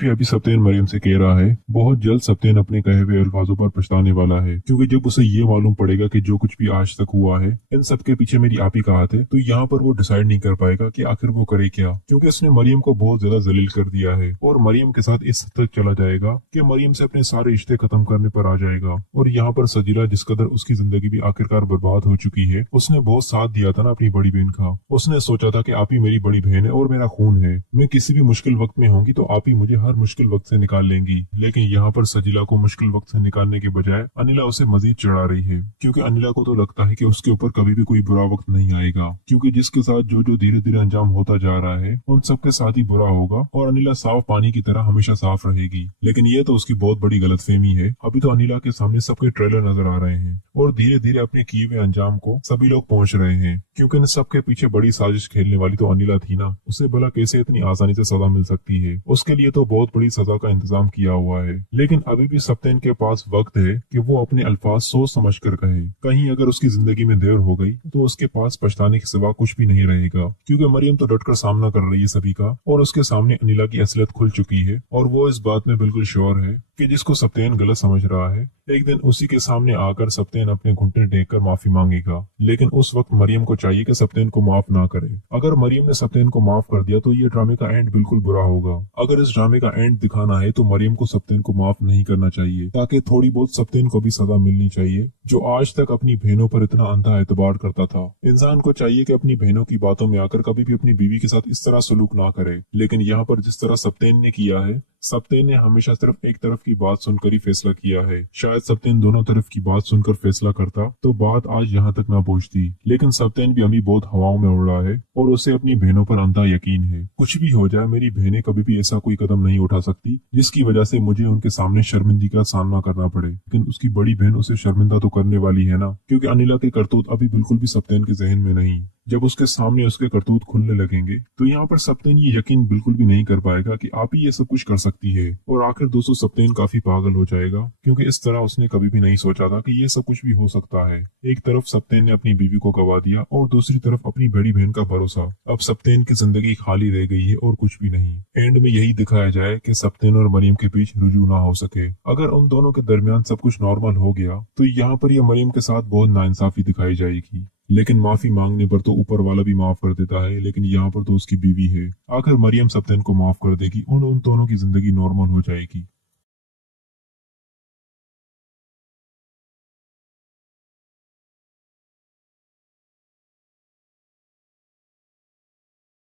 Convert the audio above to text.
भी अभी सप्तेन मरियम से कह रहा है, बहुत जल्द सप्तेन अपने कहे हुए अल्फाजों पर पछताने वाला है, क्योंकि जब उसे ये मालूम पड़ेगा कि जो कुछ भी आज तक हुआ है इन सब के पीछे मेरी आप ही का हाथ है, तो यहाँ पर वो डिसाइड नहीं कर पाएगा कि आखिर वो करे क्या, क्योंकि उसने मरियम को बहुत ज्यादा जलील कर दिया है और मरियम के साथ इस हद तक चला जाएगा कि मरियम से अपने सारे रिश्ते खत्म करने पर आ जाएगा। और यहाँ पर सजीला, जिस कदर उसकी जिंदगी भी आखिरकार बर्बाद हो चुकी है, उसने बहुत साथ दिया था ना अपनी बड़ी बहन का। उसने सोचा था कि आप ही मेरी बड़ी बहन है और मेरा खून है, मैं किसी भी मुश्किल वक्त में होंगी तो आप ही मुझे हर मुश्किल वक्त से निकाल लेंगी। लेकिन यहाँ पर सजीला को मुश्किल वक्त से निकालने के बजाय अनिला उसे मजीद चढ़ा रही है, क्योंकि अनिला को तो लगता है कि उसके ऊपर कभी भी कोई बुरा वक्त नहीं आएगा, क्योंकि जिसके साथ जो जो धीरे धीरे अंजाम होता जा रहा है उन सबके साथ ही बुरा होगा और अनिला साफ पानी की तरह हमेशा साफ रहेगी। लेकिन ये तो उसकी बहुत बड़ी गलतफहमी है। अभी तो अनिला के सामने सबके ट्रेलर नजर आ रहे हैं और धीरे धीरे अपने किए हुए अंजाम को सभी लोग पहुंच रहे हैं, क्योंकि इन सबके पीछे बड़ी साजिश खेलने वाली तो अनिला थी ना। उसे भला कैसे इतनी आसानी से सजा मिल सकती है? उसके लिए तो बहुत बड़ी सजा का इंतजाम किया हुआ है। लेकिन अभी भी सप्तेन के पास वक्त है कि वो अपने अल्फाज सोच समझ कर कहे। कहीं अगर उसकी जिंदगी में देर हो गई तो उसके पास पछताने के सिवा कुछ भी नहीं रहेगा, क्योंकि मरियम तो डटकर सामना कर रही है सभी का और उसके सामने अनिला की असलियत खुल चुकी है और वो इस बात में बिल्कुल श्योर है कि जिसको सप्तेन गलत समझ रहा है एक दिन उसी के सामने आकर सप्तेन अपने घुटने टेक कर माफी मांगेगा। लेकिन उस वक्त मरियम को चाहिए कि सप्तेन को माफ ना करे। अगर मरियम ने सप्तेन को माफ कर दिया तो ये ड्रामे का एंड बिल्कुल बुरा होगा। अगर इस ड्रामे का एंड दिखाना है तो मरियम को सप्तेन को माफ नहीं करना चाहिए, ताकि थोड़ी बहुत सप्तेन को भी सजा मिलनी चाहिए, जो आज तक अपनी बहनों पर इतना अंधा एतबार करता था। इंसान को चाहिए कि अपनी बहनों की बातों में आकर कभी भी अपनी बीवी के साथ इस तरह सलूक ना करे। लेकिन यहाँ पर जिस तरह सप्तेन ने किया है, सप्तेन ने हमेशा सिर्फ एक तरफ की बात सुनकर ही फैसला किया है। शायद सप्तेन दोनों तरफ की बात सुनकर फैसला करता तो बात आज यहाँ तक ना पहुँचती। लेकिन सप्तेन भी अभी बहुत हवाओं में उड़ रहा है और उसे अपनी बहनों पर अंधा यकीन है। कुछ भी हो जाए, मेरी बहनें कभी भी ऐसा कोई कदम नहीं उठा सकती जिसकी वजह से मुझे उनके सामने शर्मिंदगी का सामना करना पड़े। लेकिन उसकी बड़ी बहन उसे शर्मिंदा तो करने वाली है ना, क्योंकि अनिला के करतूत अभी बिल्कुल भी सप्तेन के जहन में नहीं। जब उसके सामने उसके करतूत खुलने लगेंगे तो यहाँ पर सप्तेन ये यकीन बिल्कुल भी नहीं कर पाएगा कि आप ही ये सब कुछ कर सकती है। और आखिर दोस्तों सप्तेन काफी पागल हो जाएगा, क्योंकि इस तरह उसने कभी भी नहीं सोचा था कि ये सब कुछ भी हो सकता है। एक तरफ सप्तेन ने अपनी बीवी को गवा दिया और दूसरी तरफ अपनी बड़ी बहन का भरोसा। अब सप्तेन की जिंदगी खाली रह गई है और कुछ भी नहीं। एंड में यही दिखाया जाए कि सप्तेन और मरियम के बीच रुजू ना हो सके। अगर उन दोनों के दरमियान सब कुछ नॉर्मल हो गया तो यहाँ पर यह मरियम के साथ बहुत नाइंसाफी दिखाई जाएगी। लेकिन माफी मांगने पर तो ऊपर वाला भी माफ कर देता है, लेकिन यहाँ पर तो उसकी बीवी है। आखिर मरियम सप्तेन को माफ कर देगी और उन दोनों की जिंदगी नॉर्मल हो जाएगी।